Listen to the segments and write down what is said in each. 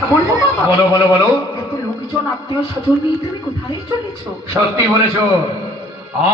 কথা বলবো বাবা? বলো বলো বলো। এত লোকজন আত্মীয় স্বজন নিয়ে তুমি কোথায় চলেছো? সত্যি বলেছো,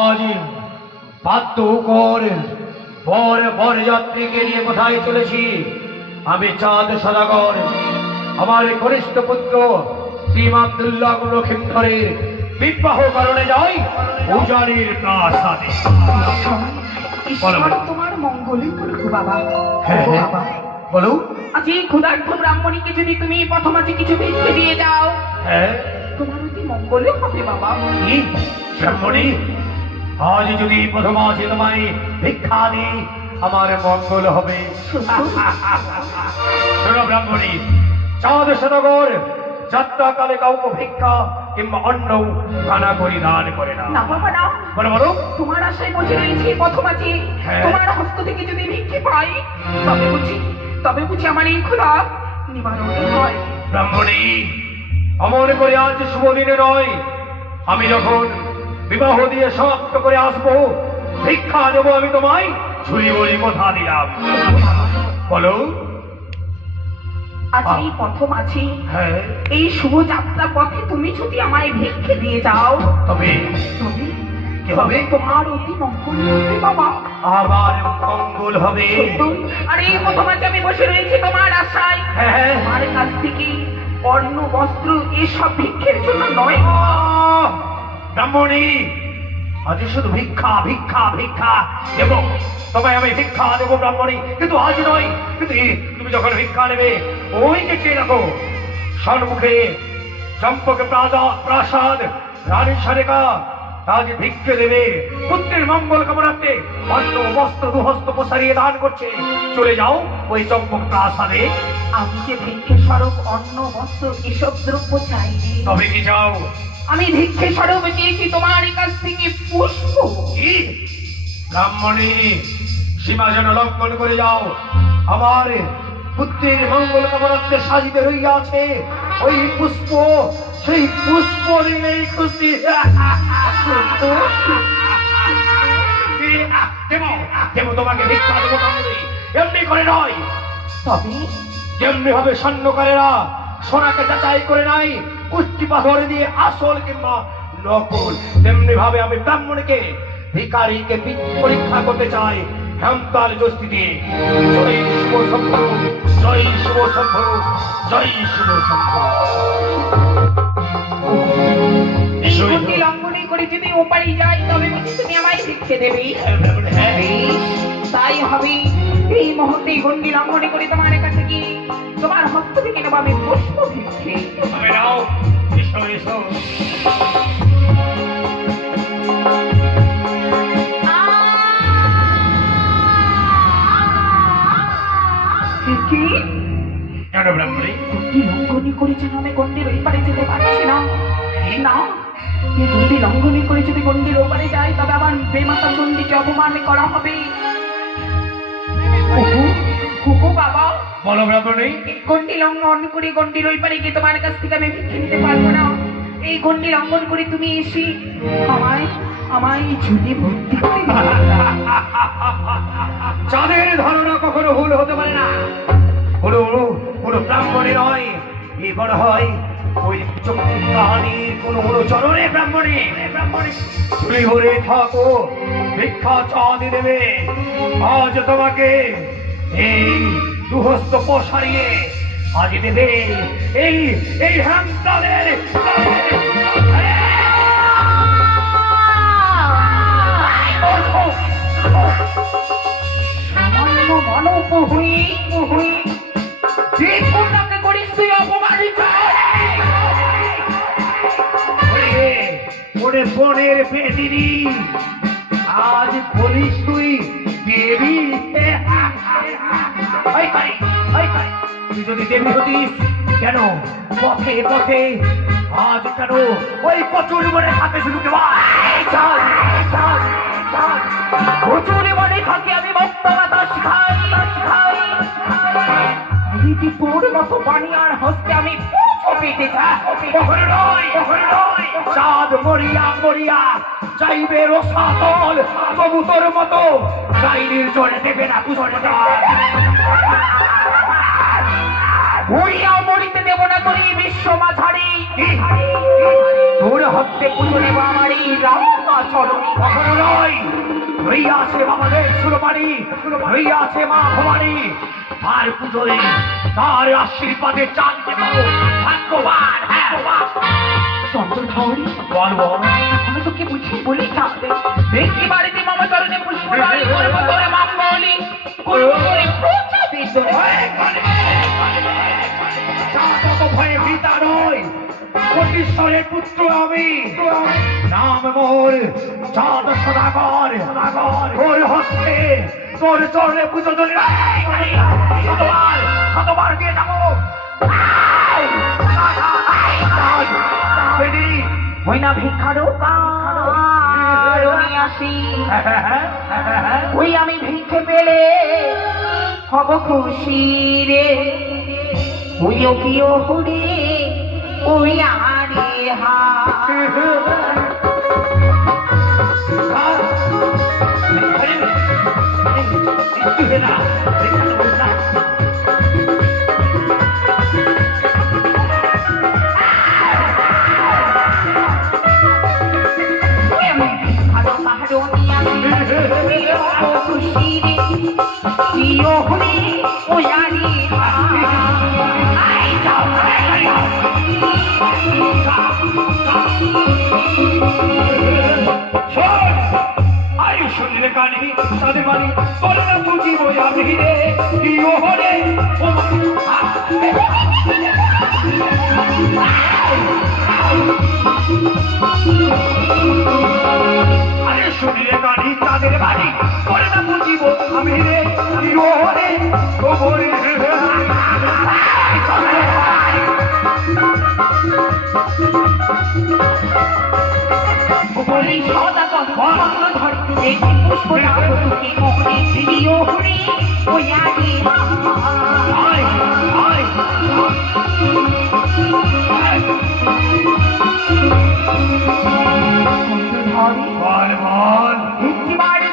আজ বাদ্য করে বর যাত্রীকে নিয়ে কোথায় চলেছি? আমি চাঁদ সদাগর, আমার কনিষ্ঠ পুত্র শ্রীম আব্দুল্লাহ লখিমধরের বিবাহ কারণে যাই উজানির প্রাসাদে। ঈশ্বর তোমার মঙ্গলই করুক বাবা। হ্যাঁ হ্যাঁ, বাবা, বলো। আজ এই ক্ষুধার্ত ব্রাহ্মণীকে যদি তুমি প্রথমাচে কিছু ভিক্ষে দিয়ে যাও, হ্যাঁ, তোমার অতি মঙ্গলই হবে বাবা। কি ব্রাহ্মণী? আজ যদি প্রথম আছে তোমায় ভিক্ষা দিই, আমার মঙ্গল হবে। শোনো ব্রাহ্মণী, চাঁদ সদাগর যাত্রাকালে কাউকে ভিক্ষা কিংবা অন্ন কানা করি দান করে না। না বাবা না, বলো বলো। তোমার আশায় বসে রয়েছি প্রথমাচে, হ্যাঁ। তোমার হস্ত থেকে যদি ভিক্ষে পাই তবে বুঝি আমার এই ক্ষুধা নিবারণ হয়। ব্রাহ্মণী, অমন করে আজ শুভ দিনে নয়, আমি যখন বিবাহ দিয়ে সমাপ্ত করে আসবো, ভিক্ষা দেবো আমি তোমায়, ঝুলি বলি কথা দিলাম। বলো। আজ এই প্রথম আছি, হ্যাঁ, এই শুভ যাত্রা পথে তুমি যদি আমায় ভিক্ষে দিয়ে যাও, তবে তবে কি হবে? তোমার অতি মঙ্গল হবে বাবা। আবার মঙ্গল হবে। আর এই প্রথম আছি আমি বসে রয়েছি তোমার আশায়, হ্যাঁ, তোমার কাছ থেকে অন্ন বস্ত্র এসব ভিক্ষের জন্য নয়। ব্রাহ্মণী, আজ শুধু ভিক্ষা ভিক্ষা ভিক্ষা দেব, তোমায় আমি ভিক্ষা দেবো ব্রাহ্মণী, কিন্তু আজ নয়। কিন্তু তুমি যখন ভিক্ষা নেবে, ওই যে কে দেখো সম্মুখে চম্পক প্রাসাদ রানী সারেকা আজ ভিক্ষে দেবে, পুত্রের মঙ্গল কামনাতে অন্ন বস্ত্র দুহস্ত প্রসারিয়ে দান করছে। চলে যাও ওই চম্পক প্রাসাদে। আমি যে ভিক্ষে স্বরূপ অন্ন বস্ত্র এসব দ্রব্য চাইনি, তবে কি যাও? আমি ভিক্ষে স্বরূপ চেয়েছি তোমার কাছ থেকে পুষ্প। কি ব্রাহ্মণী, সীমা যেন লঙ্ঘন করে যাও। আমার পুত্রের মঙ্গল কামনাতে সাজিতে রইয়া আছে ওই পুষ্প, সেই পুষ্প নিলেই খুশি। দেব তোমাকে ভিক্ষা দেবো ব্রাহ্মণী, এমনি করে নয়। তবে যেমনি ভাবে স্বর্ণকারেরা সোনাকে যাচাই করে নাই কুষ্টি পাথর দিয়ে আসল কিংবা নকল, তেমনি ভাবে আমি ব্রাহ্মণকে ভিকারীকে পরীক্ষা করতে চাই হেমতাল যষ্টি দিয়ে। জয় শুভ শম্ভু, জয় শুভ শম্ভু, জয় শুভ শম্ভু। এই গণ্ডি লঙ্ঘন করে যদি ওপারে যাই, তবে বুঝি তুমি আমায় ভিক্ষে দেবে। বেশ, তাই হবে। এই মুহূর্তে গণ্ডি লঙ্ঘন করে তোমার কাছে কি তোমার হস্ত থেকে নেবো আমি পুষ্প ভিক্ষে। তবে নাও, এসো এসো। কি কেন ব্রাহ্মণী? গণ্ডি লঙ্ঘন করে যেন আমি গণ্ডির ওই পারে যেতে পারছি না। না, এই গণ্ডি লঙ্ঘন করে যদি গণ্ডির ওপারে যাই, তবে আমার বেমাতা চণ্ডীকে অপমান করা হবে। কুকু বাবা, বলো ব্রাহ্মণী। গণ্ডি লঙ্ঘন করে গণ্ডির ওই পারে গিয়ে তোমার কাছ থেকে আমি ভিক্ষে নিতে পারবো না। এই গণ্ডি লঙ্ঘন করে তুমি এসে আমায় ঝুলি ভর্তি করে দাও। যাদের ধারণা কখনো ভুল হতে পারে না, কোনো ব্রাহ্মণে নয়, এই বড় হয় ওই চক্ষু কাহানির কোন অনুচরণে ব্রাহ্মণে। তুমি হরে থাকো, ভিক্ষা চাঁদি দেবে। আজ তোমাকে এই দুহস্ত প্রসারিয়ে আজ দেবে এই এই হেমতালের সামান্য মানব হই যে কোনটাকে করিস তুই অপমানিত। ওরে বোনের পেটিনি, আজ বলিস তুই দেবী? তুই যদি দেবী হতিস, কেন পথে পথে আজ কেন ওই কচুরি বনে থাকে শুধু? কচুরি বনে থাকি আমি মত্ত বাতাস খাই। তোর মতো পানিয়ার হস্তে আমি পেতে চাই। কখনো নয়, কখনো নয়। চাঁদ মরিয়া মরিয়া চাইবে রসাতল, কবুতর মতো চাইনির জলে দেবে না কুসরে। মরিয়া মরিতে দেব না তোর হস্তে পুজো নেব আমার এই রামা চরণী। কখনো নয়, হইয়া আছে আমাদের সুরবাণী, হইয়া আছে মা ভবানী। আর পুজোয় তার আশীর্বাদে জানতে পারো ভাগ্যবান। হ্যাঁ চন্দ্রধরি বল বল। এখনো তোকে বুঝিয়ে বলি যাবে দেখি বাড়িতে মামা চরণে পুষ্পধারী করবো তোরে মাঙ্গলি করবো তোরে প্রজাদের জন্য। ভয়ে পিতা নয়, কোটিশ্বরের পুত্র আমি, নাম মোর চাঁদ সদাগর। তোর হস্তে তোর চরণে পুজো ধরে শতবার শতবার দিয়ে যাবো। ওই না ভিক্ষারও আসি ওই আমি ভিক্ষে পেলে হব খুশি রে। ওইও কিও হরে ওই আরে হা খুশি রে কিও হরে ওই আরে হা। শুনলে কানি তাদের বাড়ি বলে না বুঝিব আমি রে কি ওহরে আরে শুনলে কানি তাদের বাড়ি বলে না বুঝিব আমি রে কি ওহরে ওহরে বলি সদা কথা ধরতে দেখি পুষ্প রাখি মোহনে প্রিয় হরে ওই আগে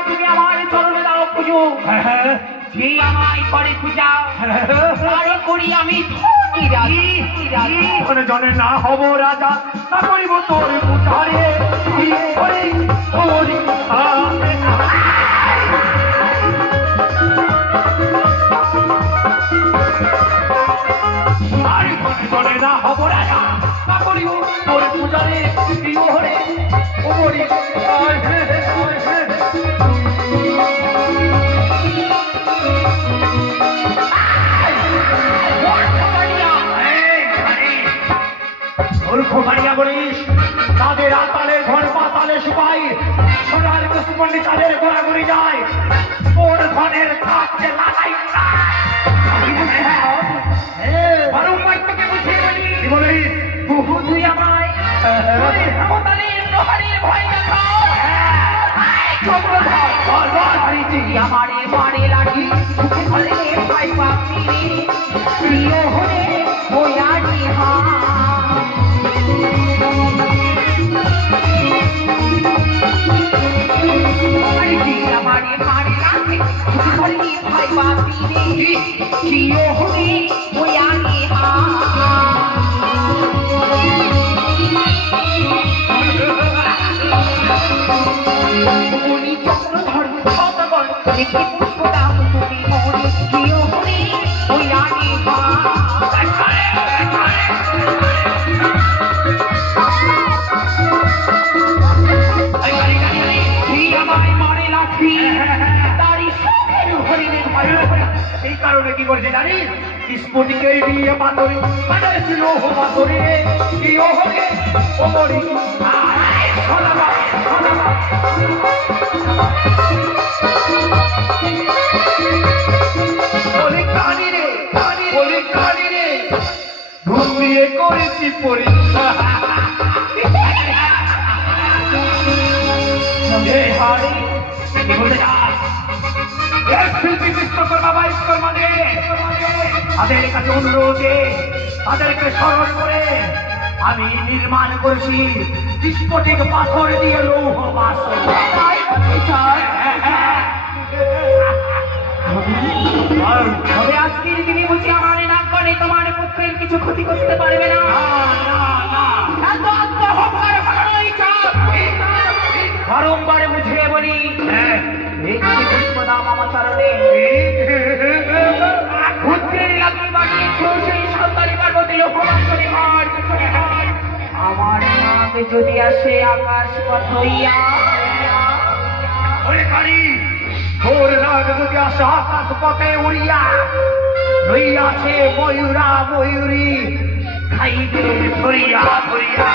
তুমি আমার চরণে দাও পুজো। যে আমায় করে পূজা তারে করি আমি জনে না হব রাজা না করিব তোর পূজারে জনে না হব রাজা না করিব তোর পূজারে হরে ওরে মারিয়া বলিস তাদের আতালের ঘর পাতালে শুকাই সোনার কুসুমন্ডি চালের ঘোরাঘুরি যায় ওর ধনের থাকতে লাগাই তোকে বুঝিয়ে বলি কি বলিস বহু তুই আমায় ভয় দেখাও আমারে মারে লাগি ভাই বাপি প্রিয় হরে ওই আগে হা আমারে মারে লাগে ভাই বাপি প্রিয় হরে ওই আগে হা দেখি পুষ্প দাম তুমি মনে প্রিয় হরে ওই আগে হা এই কারণে কি করছে জানিস স্ফটিকে দিয়ে পাথরে ছিল পাথরে কি ওহরে ওমরি ঘুম দিয়ে করেছি পরীক্ষা তাদের কাছে অনুরোধে তাদেরকে স্মরণ করে আমি নির্মাণ করেছি স্ফটিক পাথর দিয়ে লৌহ বাসন। তবে আজকের দিনে বুঝি আমার না করে তোমার পুত্রের কিছু ক্ষতি করতে পারবে না। এত আত্মহত্যার কারণই চাপ বারংবার বুঝিয়ে বলি এই যে পুষ্পদাম আমার চরণে বুদ্ধির লাগি বানিয়েছ সেই সন্তানী পার্বতী লোকমাঞ্জনী ঘর আমার নামে যদি আসে আকাশ পথ হইয়া ওরে কারি তোর নাগ যদি আসে আকাশ পথে উড়িয়া রইয়াছে ময়ূরা ময়ূরী খাইবে ধরিয়া ধরিয়া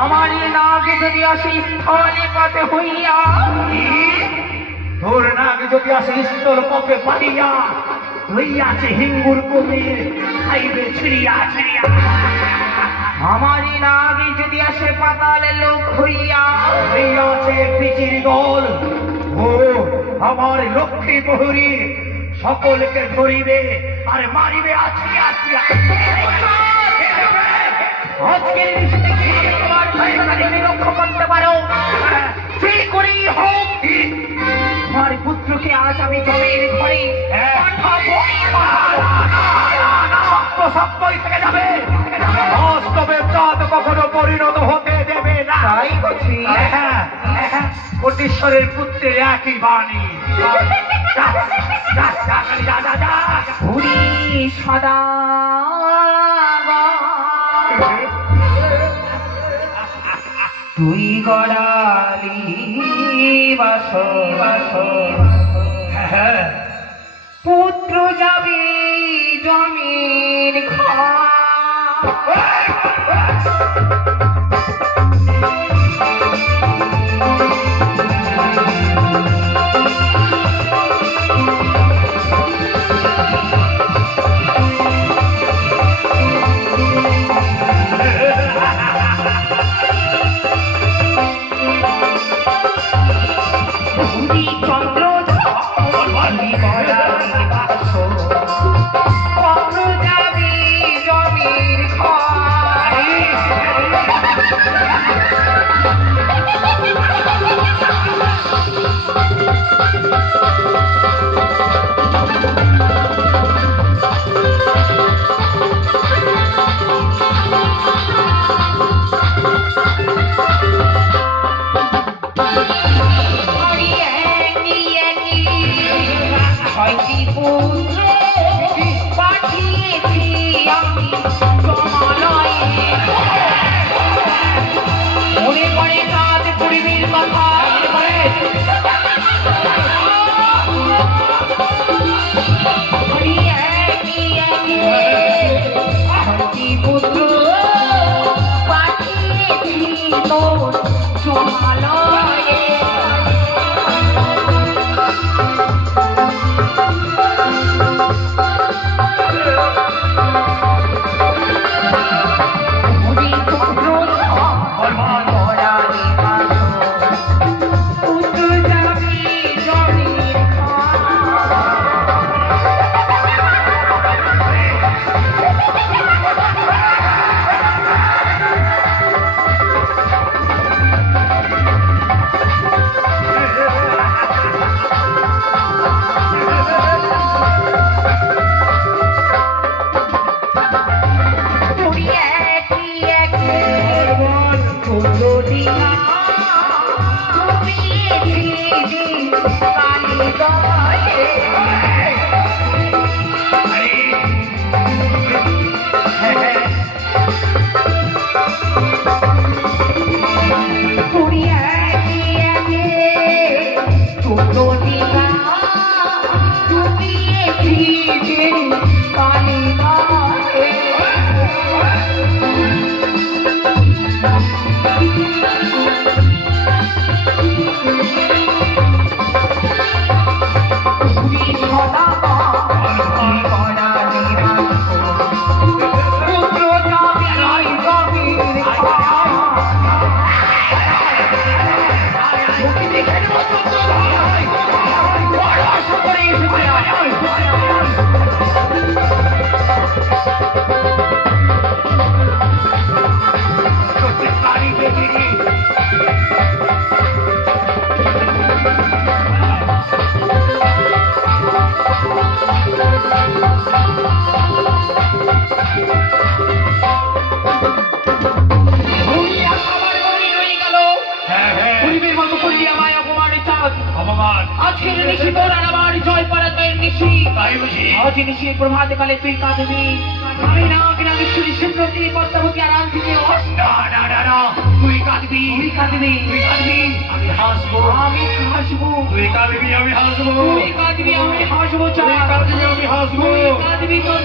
আমারই নাগ যদি আসে স্থলে পথে হইয়া তোর নাগ যদি আসে স্থল পথে পাইয়া রইয়াছে হিঙ্গুর কুমির খাইবে ছিড়িয়া ছিড়িয়া আমারই নাগে যদি আসে পাতালে লোক হইয়া রইয়াছে পিচির দল ও আমার লক্ষ্মী প্রহরী সকলকে ধরিবে আর মারিবে আছড়িয়া আছড়িয়া আজকের নিষেধে কি তোমার ভাইকে রক্ষা করতে পারো যে করেই হোক আমার পুত্রকে আজ আমি জমির ঘরে পাঠাবোই সত্যই থেকে যাবে বাস্তবে চাঁদ কখনো পরিণত হতে দেবে না তাই বলছি কোটেশ্বরের পুত্রের একই বাণী পুরী সদা তুই গড়ালি বাস পুত্র যাবে জমির ঘর চন্দ্র যাবি জমির ছয়টি পুত্র পাঠিয়েছি আমি জমালয়ে মনে পড়ে কাজ পরিবের কথা ছয়টি পুত্র পাঠিয়েছি তোর জমালয়ে আজকের নিশি তোর আর আমার জয় পরাজয়ের নিশি। তাই বুঝি? আজ নিশি প্রভাতে কালে তুই কাঁদবি, আমি না নাগেশ্বরী সুন্দরী পদ্মাবতী আর আনন্দিনী রস। না না না না, তুই কাঁদবি, তুই কাঁদবি, তুই কাঁদবি, আমি হাসবো, আমি হাসবো। তুই কাঁদবি, আমি হাসবো, তুই কাঁদবি, আমি হাসবো। তুই কাঁদবি, আমি হাসবো। তুই কাঁদবি, তোর